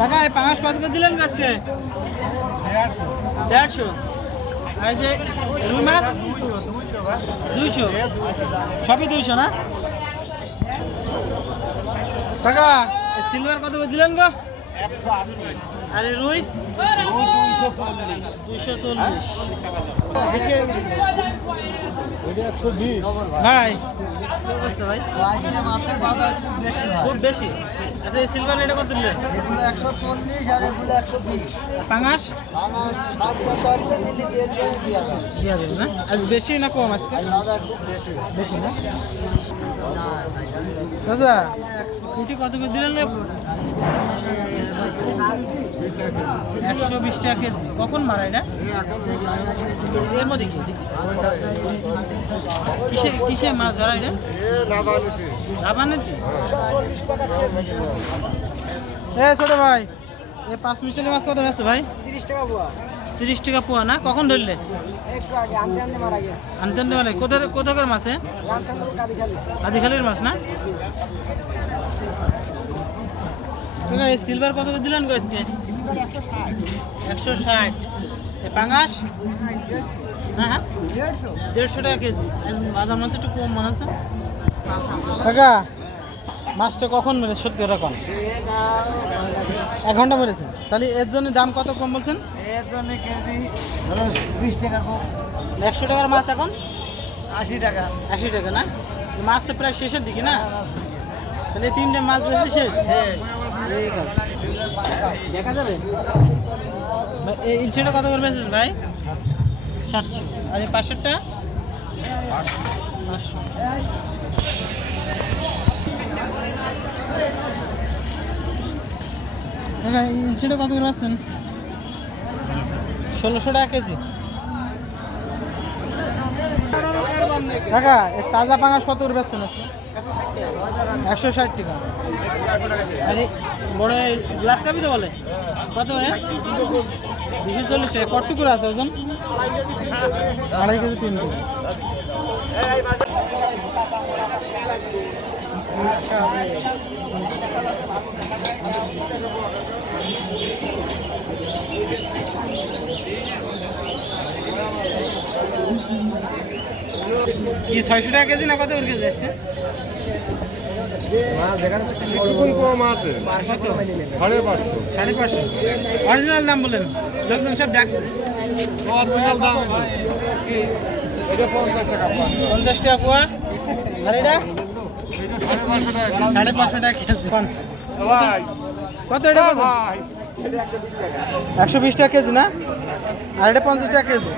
টাকা এই পাঙাশ কত করে দিলেন আজকে? 150। আর যে রুই মাছ 200, সবই 200 না? টাকা সিলভার কত করে দিলেন গো? 180। আরে রুই 240 ভাই। কি অবস্থা ভাই? খুব বেশি। আচ্ছা এই সিলভার এটা কত দিলেন? 140 আর এগুলো 120। পাঙাশ আমার 7 টাকা নিলে 150 দিয়া দাও। দিয়া যাবে না? আজ বেশি না কম আজকে? বাজার খুব বেশি। বেশি না? না আচ্ছা কুটি কত করে দিলেন? 120 টাকা কেজি। কখন মারা এটা? এর মধ্যে কি কিসে কিসে মাছ ধরা এটা? রাবানিতে। এ ছোট ভাই এ 5 মিশালি মাছ কত আছে ভাই? 30 টাকা পোয়া। 30 টাকা পোয়া না? কখন ধরলে? একটু আগে আনতে আনতে মারা গেছে। আনতে আনতে মানে কোথাকার মাছে? রামচন্দ্র কাদিখালি। আদিখালির মাছ না? ঠিক আছে সিলভার কত করে দিলেন গো আজকে? 160। এ পাঙাশ? হ্যাঁ হ্যাঁ 150 টাকা কেজি। বাজার মাছ একটু কম মনে হচ্ছে। কাকা মাছটা কখন মেরেছে সত্যি কখন? 1 ঘন্টা মেরেছে। তাহলে এর জন্য দাম কত কম বলছেন? এর জন্য কেজি 20 টাকা কম। 100 টাকার মাছ এখন 80 টাকা। 80 টাকা না? মাছ তো প্রায় শেষের দিকে না? তাহলে 3টে মাছ বেশি শেষ। ঠিক আছে দেখা যাবে। এই ইলশেটা কত করবেন ভাই? 700। আর এই 500টা 500। ইলশেটা কত করে পাচ্ছেন? 1600 টাকা কেজি। কাকা তাজা পাঙাশ কত করে বেচছেন আজকে? 160 টাকা। আরে বড় গ্লাস কাপি তো বলে কত? 240 টাকা। কত করে আছে ওজন? 2.5 কেজি 3 কেজি। কি 600 টাকা কেজি না কত করে কেজি আজকে? সাড়ে পাঁচশো। অরিজিনাল দাম বলেন, লোকজন সব ডাকছে। 50 টাকা পোয়া। আর এটা 550 টাকা কেজি। কত এটা? 120 টাকা কেজি না? আর এটা 50 টাকা কেজি।